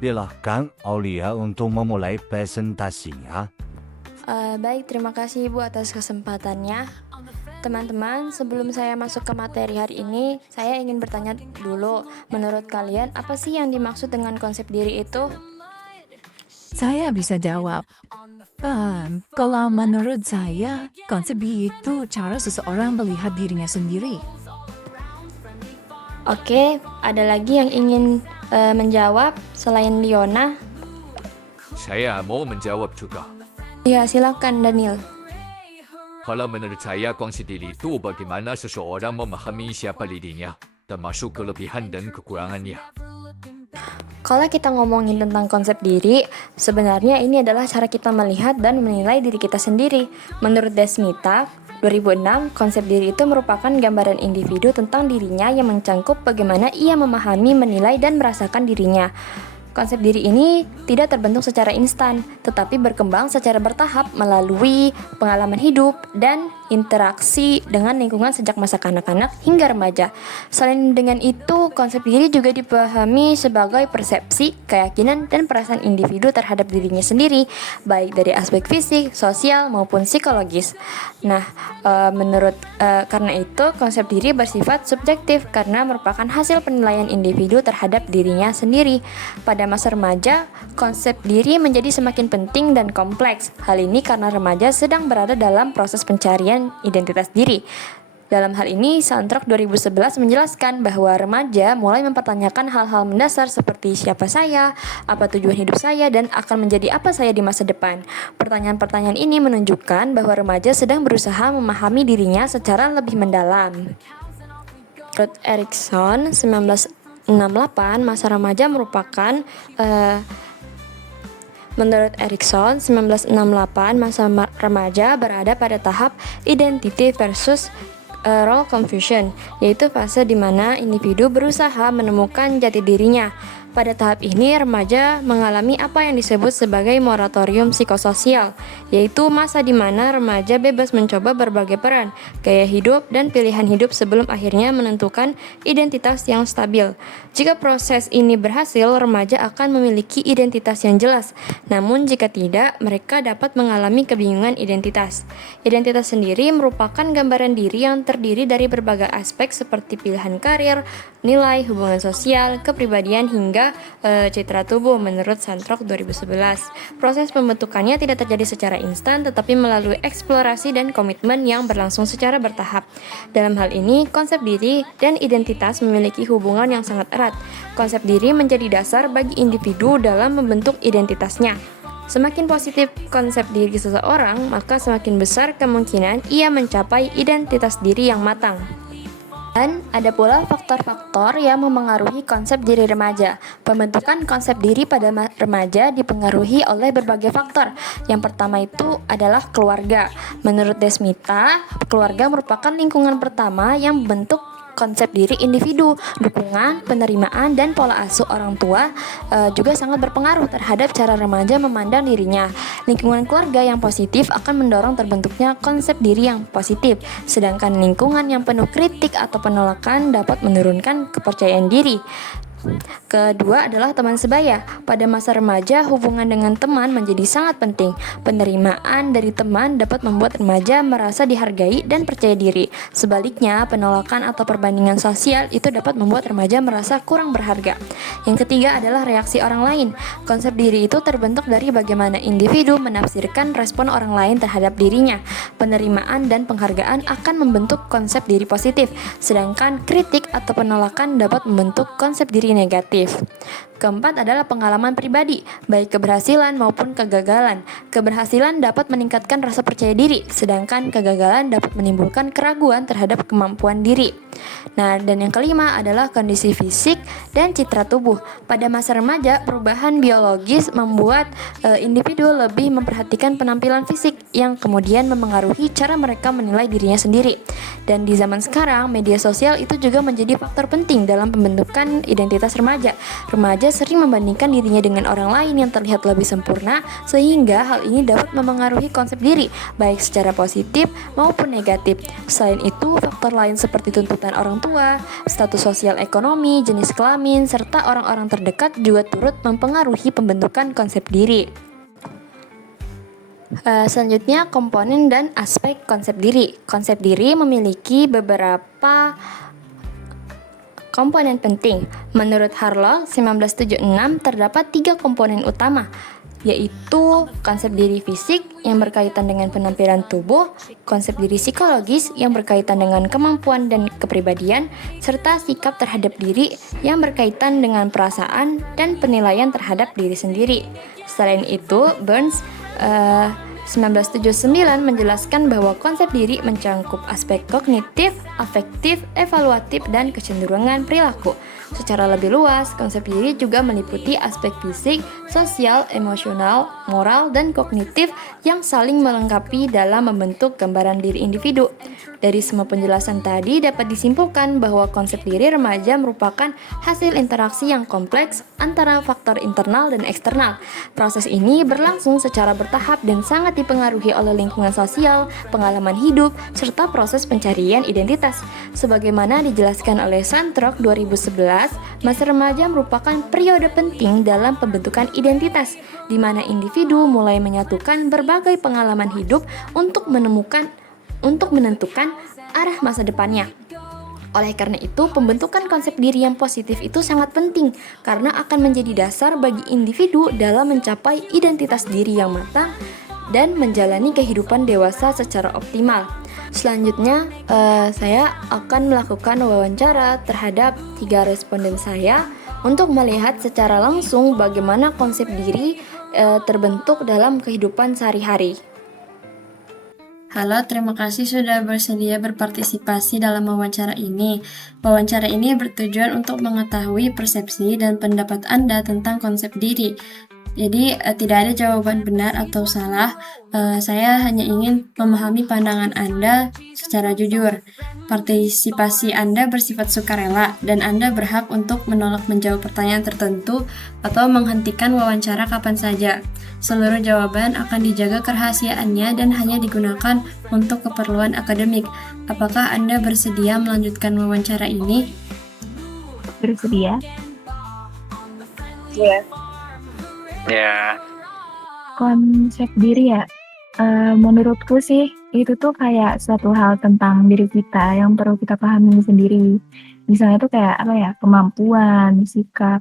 Silakan Aulia untuk memulai presentasinya. Baik, terima kasih Ibu atas kesempatannya. Teman-teman, sebelum saya masuk ke materi hari ini, saya ingin bertanya dulu, menurut kalian apa sih yang dimaksud dengan konsep diri itu? Saya bisa jawab. Kalau menurut saya, konsep diri itu cara seseorang melihat dirinya sendiri. Oke, ada lagi yang ingin menjawab selain Liona? Saya mau menjawab juga. Ya, silakan Daniel. Kalau menurut saya, konsep diri itu bagaimana seseorang memahami siapa dirinya, termasuk kelebihan dan kekurangannya. Kalau kita ngomongin tentang konsep diri, sebenarnya ini adalah cara kita melihat dan menilai diri kita sendiri. Menurut Desmita, 2006, konsep diri itu merupakan gambaran individu tentang dirinya yang mencangkup bagaimana ia memahami, menilai, dan merasakan dirinya. Konsep diri ini tidak terbentuk secara instan, tetapi berkembang secara bertahap melalui pengalaman hidup dan interaksi dengan lingkungan sejak masa kanak-kanak hingga remaja. Selain dengan itu, konsep diri juga dipahami sebagai persepsi, keyakinan, dan perasaan individu terhadap dirinya sendiri, baik dari aspek fisik, sosial, maupun psikologis. Nah, karena itu, konsep diri bersifat subjektif karena merupakan hasil penilaian individu terhadap dirinya sendiri. Pada masa remaja, konsep diri menjadi semakin penting dan kompleks. Hal ini karena remaja sedang berada dalam proses pencarian identitas diri. Dalam hal ini, Soundtrack 2011 menjelaskan bahwa remaja mulai mempertanyakan hal-hal mendasar seperti siapa saya, apa tujuan hidup saya, dan akan menjadi apa saya di masa depan. Pertanyaan-pertanyaan ini menunjukkan bahwa remaja sedang berusaha memahami dirinya secara lebih mendalam. Menurut Erikson, 1968, masa remaja merupakan Menurut Erikson, 1968 masa remaja berada pada tahap identity versus role confusion, yaitu fase di mana individu berusaha menemukan jati dirinya. Pada tahap ini, remaja mengalami apa yang disebut sebagai moratorium psikososial, yaitu masa di mana remaja bebas mencoba berbagai peran, gaya hidup, dan pilihan hidup sebelum akhirnya menentukan identitas yang stabil. Jika proses ini berhasil, remaja akan memiliki identitas yang jelas. Namun jika tidak, mereka dapat mengalami kebingungan identitas. Identitas sendiri merupakan gambaran diri yang terdiri dari berbagai aspek seperti pilihan karir, nilai, hubungan sosial, kepribadian, hingga citra tubuh menurut Soundtrack 2011. Proses pembentukannya tidak terjadi secara instan, tetapi melalui eksplorasi dan komitmen yang berlangsung secara bertahap. Dalam hal ini, konsep diri dan identitas memiliki hubungan yang sangat erat. Konsep diri menjadi dasar bagi individu dalam membentuk identitasnya. Semakin positif konsep diri seseorang, maka semakin besar kemungkinan ia mencapai identitas diri yang matang. Dan ada pula faktor-faktor yang memengaruhi konsep diri remaja. Pembentukan konsep diri pada remaja dipengaruhi oleh berbagai faktor. Yang pertama itu adalah keluarga. Menurut Desmita, keluarga merupakan lingkungan pertama yang membentuk konsep diri individu. Dukungan, penerimaan, dan pola asuh orang tua juga sangat berpengaruh terhadap cara remaja memandang dirinya. Lingkungan keluarga yang positif akan mendorong terbentuknya konsep diri yang positif, sedangkan lingkungan yang penuh kritik atau penolakan dapat menurunkan kepercayaan diri. Kedua adalah teman sebaya. Pada masa remaja, hubungan dengan teman menjadi sangat penting. Penerimaan dari teman dapat membuat remaja merasa dihargai dan percaya diri. Sebaliknya, penolakan atau perbandingan sosial itu dapat membuat remaja merasa kurang berharga. Yang ketiga adalah reaksi orang lain. Konsep diri itu terbentuk dari bagaimana individu menafsirkan respon orang lain terhadap dirinya. Penerimaan dan penghargaan akan membentuk konsep diri positif, sedangkan kritik atau penolakan dapat membentuk konsep diri negatif. Keempat adalah pengalaman pribadi, baik keberhasilan maupun kegagalan. Keberhasilan dapat meningkatkan rasa percaya diri, sedangkan kegagalan dapat menimbulkan keraguan terhadap kemampuan diri. Nah, dan yang kelima adalah kondisi fisik dan citra tubuh. Pada masa remaja, perubahan biologis membuat individu lebih memperhatikan penampilan fisik yang kemudian memengaruhi cara mereka menilai dirinya sendiri. Dan di zaman sekarang, media sosial itu juga menjadi faktor penting dalam pembentukan identitas remaja. Remaja remaja sering membandingkan dirinya dengan orang lain yang terlihat lebih sempurna, sehingga hal ini dapat memengaruhi konsep diri, baik secara positif maupun negatif. Selain itu, faktor lain seperti tuntutan orang tua, status sosial ekonomi, jenis kelamin, serta orang-orang terdekat juga turut mempengaruhi pembentukan konsep diri. Selanjutnya, komponen dan aspek konsep diri. Konsep diri memiliki beberapa komponen penting. Menurut Harlow 1976 terdapat 3 komponen utama, yaitu konsep diri fisik yang berkaitan dengan penampilan tubuh, konsep diri psikologis yang berkaitan dengan kemampuan dan kepribadian, serta sikap terhadap diri yang berkaitan dengan perasaan dan penilaian terhadap diri sendiri. Selain itu, Burns 1979 menjelaskan bahwa konsep diri mencangkup aspek kognitif, afektif, evaluatif, dan kecenderungan perilaku. Secara lebih luas, konsep diri juga meliputi aspek fisik, sosial, emosional, moral, dan kognitif yang saling melengkapi dalam membentuk gambaran diri individu. Dari semua penjelasan tadi dapat disimpulkan bahwa konsep diri remaja merupakan hasil interaksi yang kompleks antara faktor internal dan eksternal. Proses ini berlangsung secara bertahap dan sangat dipengaruhi oleh lingkungan sosial, pengalaman hidup, serta proses pencarian identitas. Sebagaimana dijelaskan oleh Santrock 2011, masa remaja merupakan periode penting dalam pembentukan identitas, di mana individu mulai menyatukan berbagai pengalaman hidup untuk menentukan arah masa depannya. Oleh karena itu, pembentukan konsep diri yang positif itu sangat penting karena akan menjadi dasar bagi individu dalam mencapai identitas diri yang matang dan menjalani kehidupan dewasa secara optimal. Selanjutnya, saya akan melakukan wawancara terhadap 3 responden saya untuk melihat secara langsung bagaimana konsep diri terbentuk dalam kehidupan sehari-hari. Halo, terima kasih sudah bersedia berpartisipasi dalam wawancara ini. Wawancara ini bertujuan untuk mengetahui persepsi dan pendapat Anda tentang konsep diri. Jadi, tidak ada jawaban benar atau salah. Saya hanya ingin memahami pandangan Anda secara jujur. Partisipasi Anda bersifat sukarela, dan Anda berhak untuk menolak menjawab pertanyaan tertentu atau menghentikan wawancara kapan saja. Seluruh jawaban akan dijaga kerahasiaannya dan hanya digunakan untuk keperluan akademik. Apakah Anda bersedia melanjutkan wawancara ini? Bersedia? Iya. Ya, Konsep diri ya, menurutku sih itu tuh kayak suatu hal tentang diri kita yang perlu kita pahami sendiri. Misalnya tuh kayak apa ya, kemampuan, sikap,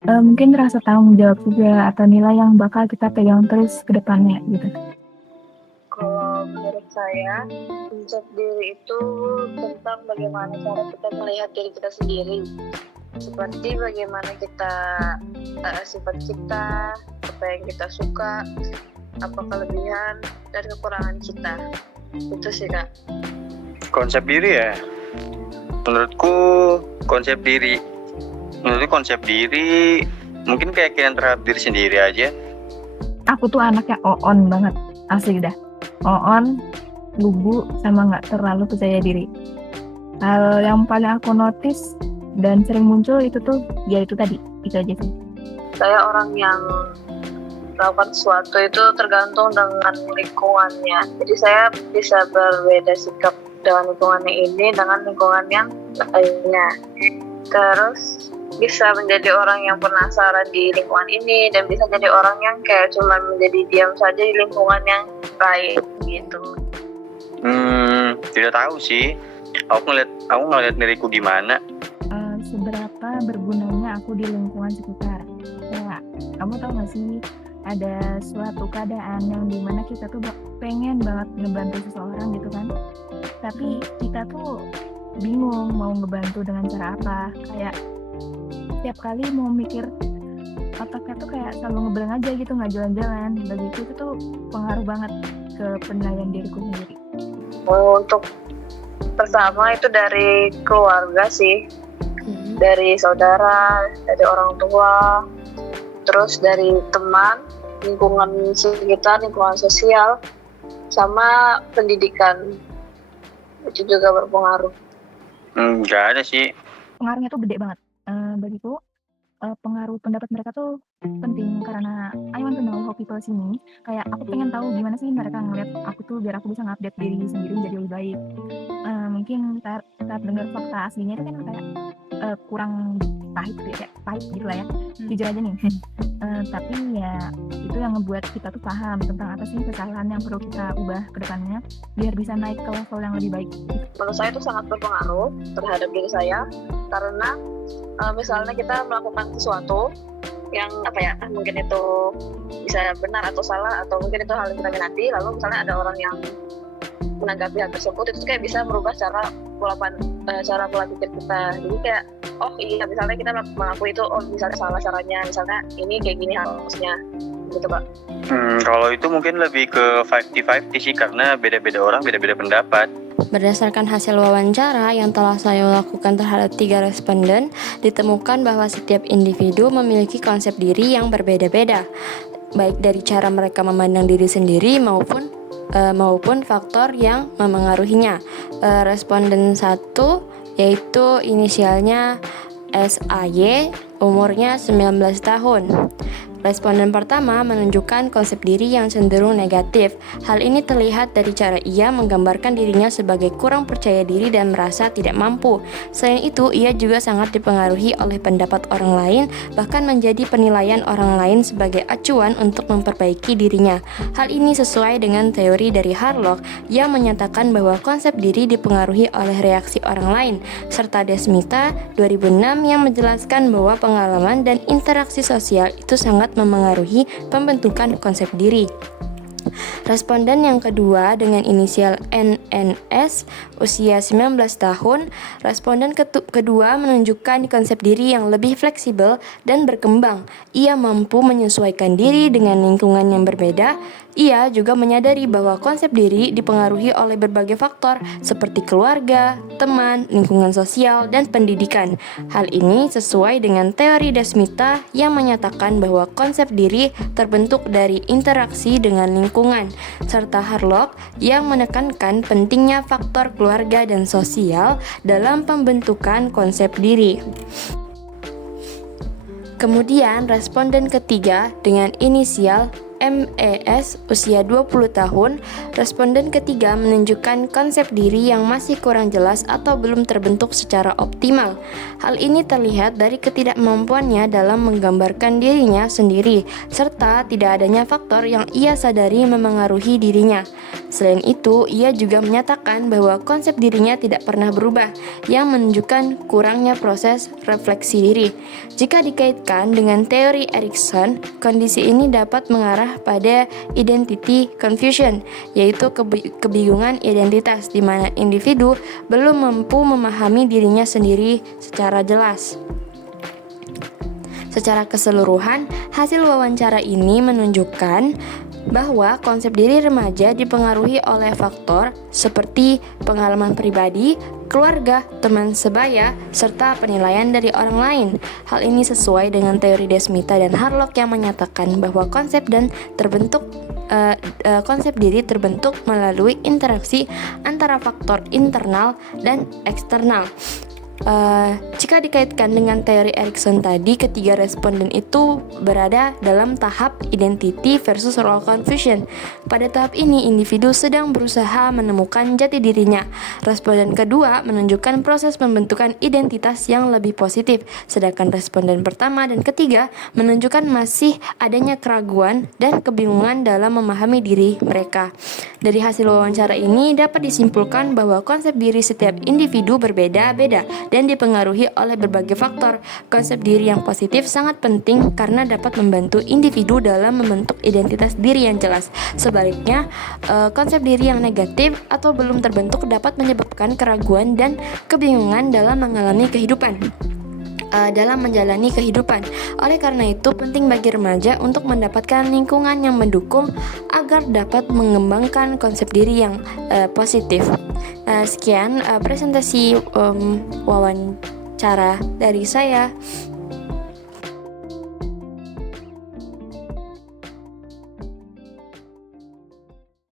mungkin rasa tanggung jawab juga atau nilai yang bakal kita pegang terus ke depannya gitu. Kalau menurut saya, konsep diri itu tentang bagaimana cara kita melihat diri kita sendiri. Seperti bagaimana kita, sifat kita, apa yang kita suka, apa kelebihan dan kekurangan kita. Itu sih, Kak. konsep diri ya. Menurutku konsep diri mungkin keyakinan terhadap diri sendiri aja. Aku tuh anaknya on banget, asli dah. On, lugu, sama nggak terlalu percaya diri. Hal yang paling aku notice dan sering muncul itu tuh, ya itu tadi, itu aja sih. Saya orang yang melakukan sesuatu itu tergantung dengan lingkungannya. Jadi saya bisa berbeda sikap dengan lingkungannya ini dengan lingkungan yang lainnya. Terus bisa menjadi orang yang penasaran di lingkungan ini dan bisa jadi orang yang kayak cuma menjadi diam saja di lingkungan yang lain gitu. Tidak tahu sih. Aku ngeliat diriku di mana. Seberapa bergunanya aku di lingkungan sekitar. Ya, kamu tau gak sih, ada suatu keadaan yang dimana kita tuh pengen banget ngebantu seseorang gitu kan, tapi kita tuh bingung mau ngebantu dengan cara apa. Kayak setiap kali mau mikir, otaknya tuh kayak selalu ngebleng aja gitu, nggak jalan-jalan. Begitu itu tuh pengaruh banget ke penilaian diriku sendiri. Untuk pertama itu dari keluarga sih, dari saudara, dari orang tua, terus dari teman, lingkungan sekitar, lingkungan sosial, sama pendidikan. Itu juga berpengaruh. Nggak ada sih. Pengaruhnya tuh gede banget. Bagiku pengaruh pendapat mereka tuh penting karena I want to know how people see me. Kayak aku pengen tahu gimana sih mereka ngeliat aku tuh biar aku bisa ngupdate diri sendiri menjadi lebih baik. Mungkin saat dengar fakta aslinya itu kan kayak kurang pahit gitu ya, kayak pahit gitu lah ya. Jujur aja nih. Tapi ya itu yang ngebuat kita tuh paham tentang apa sih kesalahan yang perlu kita ubah ke depannya biar bisa naik ke level yang lebih baik. Menurut saya itu sangat berpengaruh terhadap diri saya karena misalnya kita melakukan sesuatu yang mungkin itu bisa benar atau salah atau mungkin itu hal yang kita minati, lalu misalnya ada orang yang menanggapi hal tersebut, itu kayak bisa merubah cara pola pikir kita. Jadi kayak oh iya, misalnya kita mengakui itu, oh misalnya salah caranya, misalnya ini kayak gini harusnya gitu Pak. Kalau itu mungkin lebih ke 50-50 sih, karena beda-beda orang, beda-beda pendapat. Berdasarkan hasil wawancara yang telah saya lakukan terhadap 3 responden, ditemukan bahwa setiap individu memiliki konsep diri yang berbeda-beda, baik dari cara mereka memandang diri sendiri maupun faktor yang memengaruhinya. Responden 1 yaitu inisialnya SAY, umurnya 19 tahun. Responden pertama menunjukkan konsep diri yang cenderung negatif. Hal ini terlihat dari cara ia menggambarkan dirinya sebagai kurang percaya diri dan merasa tidak mampu. Selain itu, ia juga sangat dipengaruhi oleh pendapat orang lain, bahkan menjadi penilaian orang lain sebagai acuan untuk memperbaiki dirinya. Hal ini sesuai dengan teori dari Harlock yang menyatakan bahwa konsep diri dipengaruhi oleh reaksi orang lain, serta Desmita 2006 yang menjelaskan bahwa pengalaman dan interaksi sosial itu sangat memengaruhi pembentukan konsep diri. Responden yang kedua dengan inisial NNS, usia 19 tahun. Responden kedua menunjukkan konsep diri yang lebih fleksibel dan berkembang. Ia mampu menyesuaikan diri dengan lingkungan yang berbeda. Ia juga menyadari bahwa konsep diri dipengaruhi oleh berbagai faktor seperti keluarga, teman, lingkungan sosial, dan pendidikan. Hal ini sesuai dengan teori Desmita yang menyatakan bahwa konsep diri terbentuk dari interaksi dengan lingkungan, serta Harlock yang menekankan pentingnya faktor keluarga dan sosial dalam pembentukan konsep diri. Kemudian responden ketiga dengan inisial MES, usia 20 tahun. Responden ketiga menunjukkan konsep diri yang masih kurang jelas atau belum terbentuk secara optimal. Hal ini terlihat dari ketidakmampuannya dalam menggambarkan dirinya sendiri, serta tidak adanya faktor yang ia sadari memengaruhi dirinya. Selain itu, ia juga menyatakan bahwa konsep dirinya tidak pernah berubah, yang menunjukkan kurangnya proses refleksi diri. Jika dikaitkan dengan teori Erikson, kondisi ini dapat mengarah pada identity confusion, yaitu kebingungan identitas di mana individu belum mampu memahami dirinya sendiri secara jelas. Secara keseluruhan, hasil wawancara ini menunjukkan bahwa konsep diri remaja dipengaruhi oleh faktor seperti pengalaman pribadi, keluarga, teman sebaya, serta penilaian dari orang lain. Hal ini sesuai dengan teori Desmita dan Harlock yang menyatakan bahwa konsep diri terbentuk melalui interaksi antara faktor internal dan eksternal. Jika dikaitkan dengan teori Erikson tadi, ketiga responden itu berada dalam tahap identity versus role confusion. Pada tahap ini, individu sedang berusaha menemukan jati dirinya. Responden kedua menunjukkan proses pembentukan identitas yang lebih positif, sedangkan responden pertama dan ketiga menunjukkan masih adanya keraguan dan kebingungan dalam memahami diri mereka. Dari hasil wawancara ini dapat disimpulkan bahwa konsep diri setiap individu berbeda-beda dan dipengaruhi oleh berbagai faktor. Konsep diri yang positif sangat penting karena dapat membantu individu dalam membentuk identitas diri yang jelas. Sebaliknya, konsep diri yang negatif atau belum terbentuk dapat menyebabkan keraguan dan kebingungan dalam menjalani kehidupan. Oleh karena itu, penting bagi remaja untuk mendapatkan lingkungan yang mendukung agar dapat mengembangkan konsep diri yang positif. Sekian presentasi wawancara dari saya.